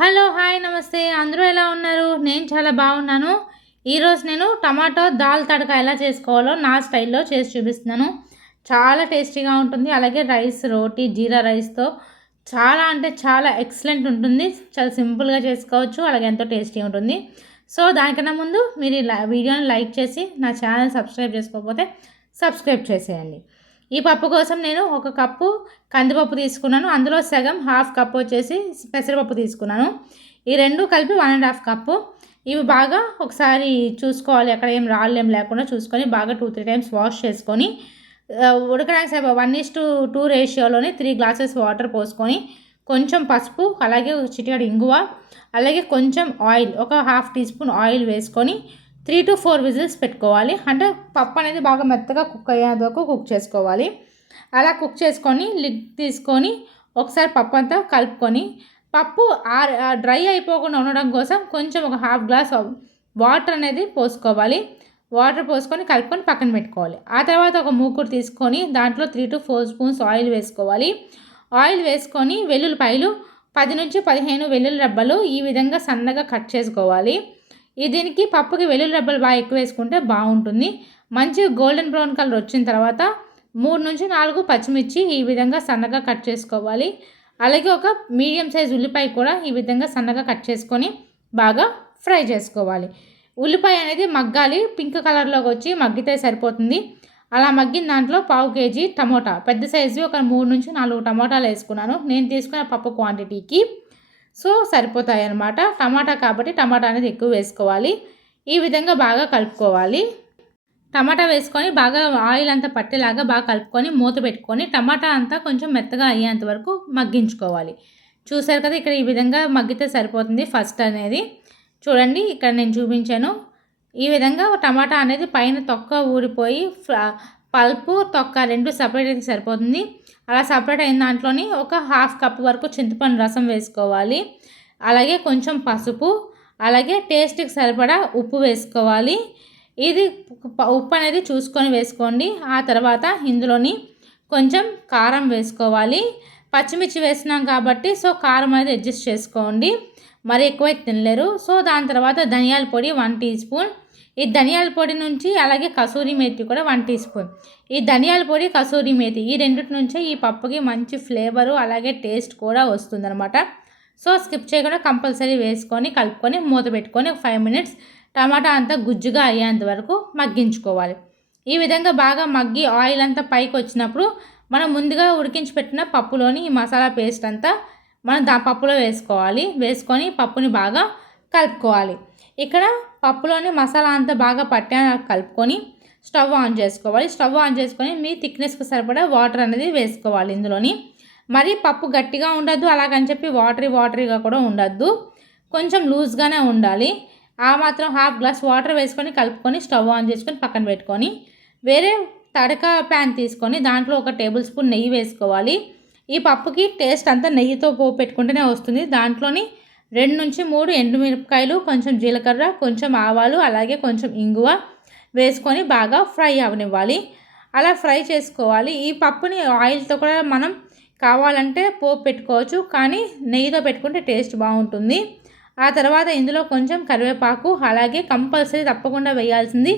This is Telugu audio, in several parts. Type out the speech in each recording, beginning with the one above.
హలో హాయ్ నమస్తే అందరూ ఎలా ఉన్నారు? నేను చాలా బాగున్నాను. ఈరోజు నేను టమాటో దాల్ తడక ఎలా చేసుకోవాలో నా స్టైల్లో చేసి చూపిస్తున్నాను. చాలా టేస్టీగా ఉంటుంది. అలాగే రైస్ రోటీ జీరా రైస్తో చాలా అంటే చాలా ఎక్సలెంట్ ఉంటుంది. చాలా సింపుల్గా చేసుకోవచ్చు. అలాగే ఎంతో టేస్టీ ఉంటుంది. సో దానికన్నా ముందు మీరు వీడియోని లైక్ చేసి నా ఛానల్ సబ్స్క్రైబ్ చేసుకోకపోతే సబ్స్క్రైబ్ చేసేయండి. ఈ పప్పు కోసం నేను ఒక కప్పు కందిపప్పు తీసుకున్నాను. అందులో సగం హాఫ్ కప్ వచ్చేసి పెసరపప్పు తీసుకున్నాను. ఈ రెండు కలిపి 1.5 కప్పు. ఇవి బాగా ఒకసారి చూసుకోవాలి, ఎక్కడ ఏం రాళ్ళు ఏం లేకుండా చూసుకొని బాగా 2-3 టైమ్స్ వాష్ చేసుకొని ఉడకడానికి సరిపో 1:2 రేషియోలోని 3 గ్లాసెస్ వాటర్ పోసుకొని కొంచెం పసుపు, అలాగే చిటికెడు ఇంగువ, అలాగే కొంచెం ఆయిల్, ఒక హాఫ్ టీ స్పూన్ ఆయిల్ వేసుకొని 3 to 4 విజిల్స్ పెట్టుకోవాలి. అంటే పప్పు అనేది బాగా మెత్తగా కుక్ అయ్యేంత వరకు కుక్ చేసుకోవాలి. అలా కుక్ చేసుకొని లిడ్ తీసుకొని ఒకసారి పప్పు అంతా కలుపుకొని పప్పు డ్రై అయిపోకుండా ఉండడం కోసం కొంచెం ఒక హాఫ్ గ్లాస్ వాటర్ అనేది పోసుకోవాలి. వాటర్ పోసుకొని కలుపుకొని పక్కన పెట్టుకోవాలి. ఆ తర్వాత ఒక మూకుడు తీసుకొని దాంట్లో 3 to 4 స్పూన్స్ ఆయిల్ వేసుకోవాలి. ఆయిల్ వేసుకొని వెల్లుల్లిపాయలు 10 నుంచి 15 వెల్లుల్లి రెబ్బలు ఈ విధంగా సన్నగా కట్ చేసుకోవాలి. దీనికి పప్పుకి వెల్లుల్లి రెబ్బలు బాగా ఎక్కువ వేసుకుంటే బాగుంటుంది. మంచిగా గోల్డెన్ బ్రౌన్ కలర్ వచ్చిన తర్వాత 3 నుంచి 4 పచ్చిమిర్చి ఈ విధంగా సన్నగా కట్ చేసుకోవాలి. అలాగే ఒక మీడియం సైజ్ ఉల్లిపాయ కూడా ఈ విధంగా సన్నగా కట్ చేసుకొని బాగా ఫ్రై చేసుకోవాలి. ఉల్లిపాయ అనేది మగ్గాలి, పింక్ కలర్లోకి వచ్చి మగ్గితే సరిపోతుంది. అలా మగ్గిన దాంట్లో 1/2 కేజీ టమోటా పెద్ద సైజు ఒక 3 నుంచి 4 టమోటాలు వేసుకున్నాను. నేను తీసుకున్న పప్పు క్వాంటిటీకి సో సరిపోతాయి అన్నమాట. టమాటా కాబట్టి టమాటా అనేది ఎక్కువ వేసుకోవాలి. ఈ విధంగా బాగా కలుపుకోవాలి. టమాటా వేసుకొని బాగా ఆయిల్ అంతా పట్టేలాగా బాగా కలుపుకొని మూత పెట్టుకొని టమాటా అంతా కొంచెం మెత్తగా అయ్యేంత వరకు మగ్గించుకోవాలి. చూసారు కదా, ఇక్కడ ఈ విధంగా మగ్గితే సరిపోతుంది. ఫస్ట్ అనేది చూడండి, ఇక్కడ నేను చూపించాను. ఈ విధంగా టమాటా అనేది పైన తొక్క ఊడిపోయి పల్పు తొక్క రెండు సపరేట్ అయితే సరిపోతుంది. అలా సపరేట్ అయిన దాంట్లోని ఒక హాఫ్ కప్ వరకు చింతపండు రసం వేసుకోవాలి. అలాగే కొంచెం పసుపు, అలాగే టేస్ట్కి సరిపడా ఉప్పు వేసుకోవాలి. ఇది ఉప్పు అనేది చూసుకొని వేసుకోండి. ఆ తర్వాత ఇందులోని కొంచెం కారం వేసుకోవాలి. పచ్చిమిర్చి వేసినాం కాబట్టి సో కారం అనేది అడ్జస్ట్ చేసుకోండి, మరి ఎక్కువైతే తినలేరు. సో దాని తర్వాత ధనియాల పొడి 1 టీ స్పూన్. ఈ ధనియాల పొడి నుంచి అలాగే కసూరి మేతి కూడా 1 టీ స్పూన్. ఈ ధనియాల పొడి కసూరి మేతి ఈ రెండింటి నుంచే ఈ పప్పుకి మంచి ఫ్లేవరు అలాగే టేస్ట్ కూడా వస్తుందన్నమాట. సో స్కిప్ చేయకుండా కంపల్సరీ వేసుకొని కలుపుకొని మూత పెట్టుకొని 5 మినిట్స్ టమాటా అంతా గుజ్జుగా అయ్యేంత వరకు మగ్గించుకోవాలి. ఈ విధంగా బాగా మగ్గి ఆయిల్ అంతా పైకి వచ్చినప్పుడు మనం ముందుగా ఉడికించి పెట్టిన పప్పులోని ఈ మసాలా పేస్ట్ అంతా మనం పప్పులో వేసుకోవాలి. వేసుకొని పప్పుని బాగా కలుపుకోవాలి. ఇక్కడ పప్పులోని మసాలా అంతా బాగా పట్టే కలుపుకొని స్టవ్ ఆన్ చేసుకోవాలి. స్టవ్ ఆన్ చేసుకొని మీ థిక్నెస్కి సరిపడా వాటర్ అనేది వేసుకోవాలి. ఇందులోని మరి పప్పు గట్టిగా ఉండద్దు, అలాగని చెప్పి వాటరీగా కూడా ఉండద్దు, కొంచెం లూజ్గానే ఉండాలి. ఆ మాత్రం హాఫ్ గ్లాస్ వాటర్ వేసుకొని కలుపుకొని స్టవ్ ఆన్ చేసుకొని పక్కన పెట్టుకొని వేరే తడక ప్యాన్ తీసుకొని దాంట్లో 1 టేబుల్ స్పూన్ నెయ్యి వేసుకోవాలి. ఈ పప్పుకి టేస్ట్ అంతా నెయ్యితో పోపు పెట్టుకుంటేనే వస్తుంది. దాంట్లోని 2 నుంచి 3 ఎండుమిరపకాయలు, కొంచెం జీలకర్ర, కొంచెం ఆవాలు, అలాగే కొంచెం ఇంగువ వేసుకొని బాగా ఫ్రై అవనివ్వాలి. అలా ఫ్రై చేసుకోవాలి. ఈ పప్పుని ఆయిల్తో కూడా మనం కావాలంటే పోపు పెట్టుకోవచ్చు, కానీ నెయ్యితో పెట్టుకుంటే టేస్ట్ బాగుంటుంది. ఆ తర్వాత ఇందులో కొంచెం కరివేపాకు, అలాగే కంపల్సరీ తప్పకుండా వేయాల్సింది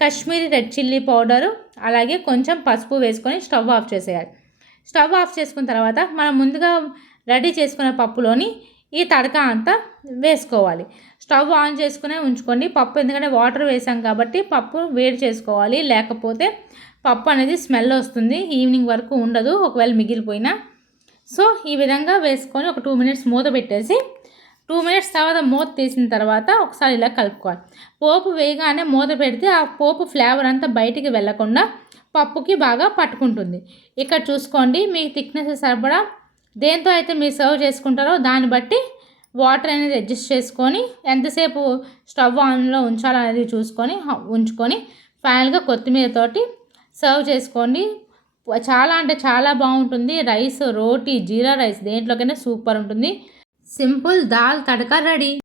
కాశ్మీరీ రెడ్ చిల్లీ పౌడరు, అలాగే కొంచెం పసుపు వేసుకొని స్టవ్ ఆఫ్ చేసేయాలి. స్టవ్ ఆఫ్ చేసుకున్న తర్వాత మనం ముందుగా రెడీ చేసుకున్న పప్పులోని ఈ తడక అంతా వేసుకోవాలి. స్టవ్ ఆన్ చేసుకునే ఉంచుకోండి. పప్పు ఎందుకంటే వాటర్ వేసాం కాబట్టి పప్పు వేడి చేసుకోవాలి, లేకపోతే పప్పు అనేది స్మెల్ వస్తుంది, ఈవినింగ్ వరకు ఉండదు ఒకవేళ మిగిలిపోయినా. సో ఈ విధంగా వేసుకొని ఒక 2 మినిట్స్ మూత పెట్టేసి 2 మినిట్స్ తర్వాత మూత తీసిన తర్వాత ఒకసారి ఇలా కలుపుకోవాలి. పోపు వేయగానే మూత పెడితే ఆ పోపు ఫ్లేవర్ అంతా బయటికి వెళ్ళకుండా పప్పుకి బాగా పట్టుకుంటుంది. ఇక్కడ చూసుకోండి, మీ థిక్నెస్ సరిపడా దేంతో అయితే మీరు సర్వ్ చేసుకుంటారో దాన్ని బట్టి వాటర్ అనేది అడ్జస్ట్ చేసుకొని ఎంతసేపు స్టవ్ ఆన్లో ఉంచాలనేది చూసుకొని ఉంచుకొని ఫైనల్గా కొత్తిమీరతోటి సర్వ్ చేసుకోండి. చాలా అంటే చాలా బాగుంటుంది. రైస్ రోటీ జీరా రైస్ దేంట్లోకైనా సూపర్ ఉంటుంది. Simple dal tadka ready.